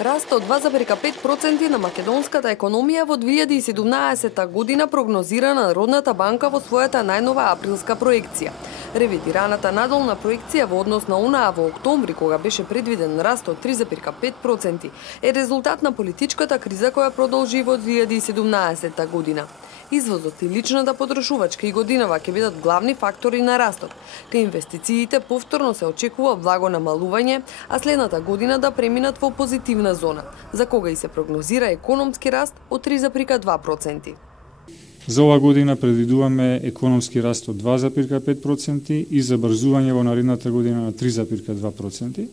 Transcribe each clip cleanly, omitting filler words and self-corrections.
Раст од 2,5% на македонската економија во 2017 година прогнозира Народната банка во својата најнова априлска проекција. Ревидираната надолна проекција во однос на онаа во октомври, кога беше предвиден раст од 3,5%, е резултат на политичката криза која продолжи во 2017 година. Извозот и личната потрошувачка и годинава ќе бидат главни фактори на растот. Кај инвестициите повторно се очекува благо намалување, а следната година да преминат во позитивна зона, за кога и се прогнозира економски раст од 3,2%. За ова година предвидуваме економски раст од 2,5% и забрзување во наредната година на 3,2%.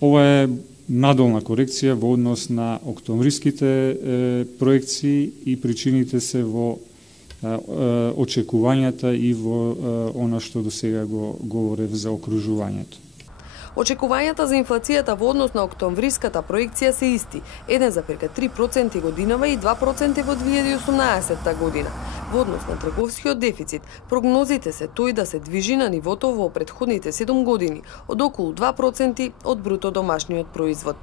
Ова е надолна корекција во однос на октомвриските проекции и причините се во очекувањата и во она што до сега го говорев за окружувањето. Очекувањата за инфлацијата во однос на октомвриската проекција се исти, 1,3% годинава и 2% во 2018 година. Во однос на трговскиот дефицит, прогнозите се тој да се движи на нивото во претходните 7 години, од околу 2% од бруто домашниот производ.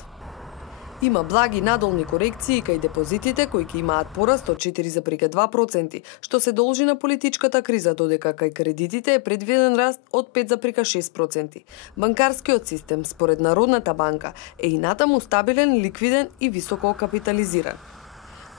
Има благи надолни корекции кај депозитите кои ќе имаат пораст од 4,2%, што се должи на политичката криза, додека кај кредитите е предвиден раст од 5,6%. Банкарскиот систем, според Народната банка, е и натаму стабилен, ликвиден и високо капитализиран.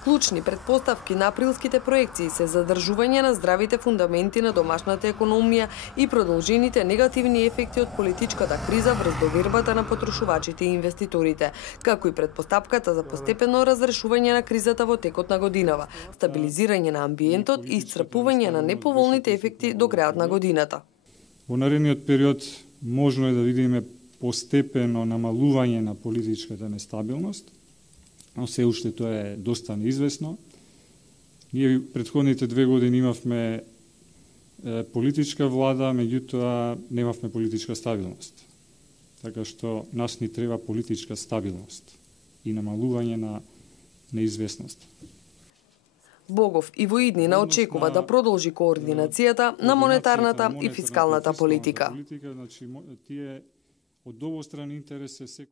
Клучни предпоставки на априлските проекции се задржување на здравите фундаменти на домашната економија и продолжените негативни ефекти од политичката криза врз довербата на потрошувачите и инвеститорите, како и предпоставката за постепено разрешување на кризата во текот на годинава, стабилизирање на амбиентот и исцрпување на неповолните ефекти до крајот на годината. Во наредниот период можно е да видиме постепено намалување на политичката нестабилност, но се уште тоа е доста неизвестно. Ние претходните 2 години имавме политичка влада, меѓутоа немавме политичка стабилност. Така што нас ни треба политичка стабилност и намалување на неизвестност. Богов и во иднина очекува да продолжи координацијата на монетарната и фискалната политика. Значи, тие од обостран интерес се